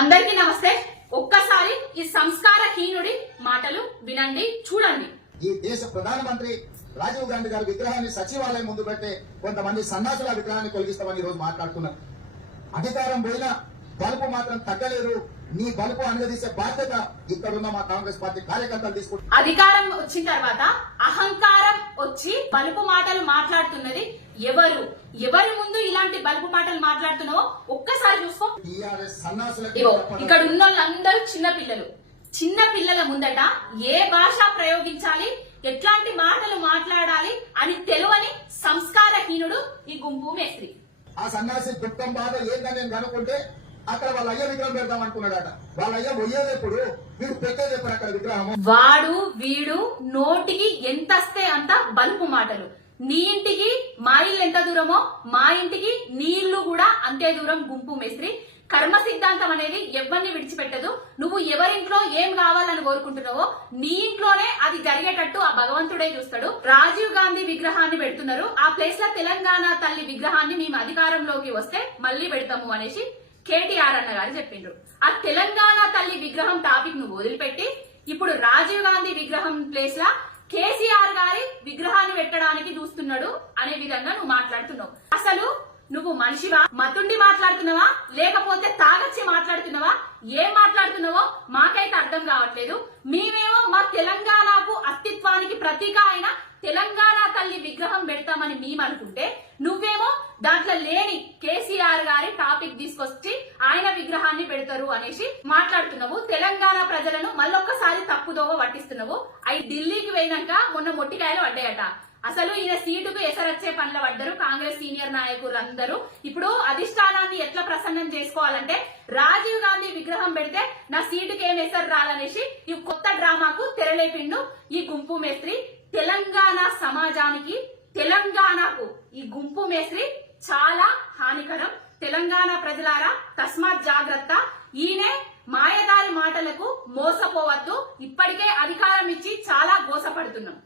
అందరికీ నమస్తే. ఒక్కసారి ఈ సంస్కారహీనుడి మాటలు వినండి, చూడండి. ఈ దేశ ప్రధానమంత్రి రాజీవ్ గాంధీ గారి విగ్రహాన్ని సచివాలయం ముందు పెట్టే కొంతమంది సన్నాసుల విగ్రహాన్ని తొలగిస్తామని ఈ రోజు మాట్లాడుతున్నారు. అధికారం పోయినా బలుపు మాత్రం తగ్గలేదు. నీ బలుపు అనుగదించే బాధ్యత ఇక్కడున్న మా కాంగ్రెస్ పార్టీ కార్యకర్తలు తీసుకుంటారు. అధికారం వచ్చిన తర్వాత అహంకారం వచ్చి బలుపు మాటలు మాట్లాడుతున్నది ఎవరు? ఎవరి ముందు ఇలాంటి బలుపు మాటలు మాట్లాడుతున్నావో ఒక్కసారి చూసుకో. ఇక్కడ ఉన్న వాళ్ళందరూ చిన్నపిల్లలు. చిన్న పిల్లల ముందట ఏ భాష ప్రయోగించాలి, ఎట్లాంటి మాటలు మాట్లాడాలి అని తెలియని సంస్కారహీనుడు ఈ గుంపు మేస్త్రి. ఆ సన్నాసి దుఃఖం బాధ ఏందని నేను కనుక్కుంటే అక్కడ వాళ్ళ అయ్య విగ్రహం పెడదాం అనుకున్నాడట. వాళ్ళ అయ్య పోయేది ఎప్పుడు, వీడు పెట్టేది ఎప్పుడు అక్కడ విగ్రహం. వాడు వీడు నోటికి ఎంతస్తే అంత బలుపు మాటలు. నీ ఇంటికి మా ఇల్లు ఎంత దూరమో మా ఇంటికి నీ ఇల్లు కూడా అంతే దూరం. గుంపు మేస్త్రి కర్మ సిద్ధాంతం అనేది ఎవరిని విడిచిపెట్టదు. నువ్వు ఎవరింట్లో ఏం కావాలని కోరుకుంటున్నావో నీ ఇంట్లోనే అది జరిగేటట్టు ఆ భగవంతుడే చూస్తాడు. రాజీవ్ గాంధీ విగ్రహాన్ని పెడుతున్నారు, ఆ ప్లేస్ లో తెలంగాణ తల్లి విగ్రహాన్ని మేము అధికారంలోకి వస్తే మళ్లీ పెడతాము అనేసి కేటీఆర్ అన్న గారు చెప్పిండ్రు. ఆ తెలంగాణ తల్లి విగ్రహం టాపిక్ నువ్వు వదిలిపెట్టి ఇప్పుడు రాజీవ్ గాంధీ విగ్రహం ప్లేస్ లా కేసీఆర్ గారి విగ్రహాన్ని పెట్టడానికి చూస్తున్నాడు అనే విధంగా నువ్వు మాట్లాడుతున్నావు. అసలు నువ్వు మనిషివా? మతుండి మాట్లాడుతున్నావా లేకపోతే తాగచ్చి మాట్లాడుతున్నావా? ఏం మాట్లాడుతున్నావో మాకైతే అర్థం కావట్లేదు. మేమేమో మా తెలంగాణకు అస్తిత్వానికి ప్రతీక అయిన తెలంగాణ తల్లి విగ్రహం పెడతామని మేము అనుకుంటే నువ్వేమో దాంట్లో లేని కేసీఆర్ గారి టాపిక్ తీసుకొచ్చి ఆయన విగ్రహాన్ని పెడతారు అనేసి మాట్లాడుతున్నావు. తెలంగాణ ప్రజలను మళ్ళొక్కసారి తప్పుదోవ పట్టిస్తున్నావు. అవి ఢిల్లీకి పోయినాక మొన్న మొట్టికాయలు పడ్డాయట. అసలు ఈయన సీటుకు ఎసరొచ్చే పనులు పడ్డారు కాంగ్రెస్ సీనియర్ నాయకులు అందరూ. ఇప్పుడు అధిష్టానాన్ని ఎట్లా ప్రసన్నం చేసుకోవాలంటే రాజీవ్ గాంధీ విగ్రహం పెడితే నా సీటుకి ఏం ఎసరు రాలనేసి ఈ కొత్త డ్రామాకు తెరలేపిండు ఈ గుంపు మేస్త్రి. తెలంగాణ సమాజానికి, తెలంగాణకు ఈ గుంపు మేస్త్రి చాలా హానికరం. తెలంగాణ ప్రజలారా తస్మాత్ జాగ్రత్త. ఈయనే మాయదారి మాటలకు మోసపోవద్దు. ఇప్పటికే అధికారం ఇచ్చి చాలా మోసపడుతున్నాం.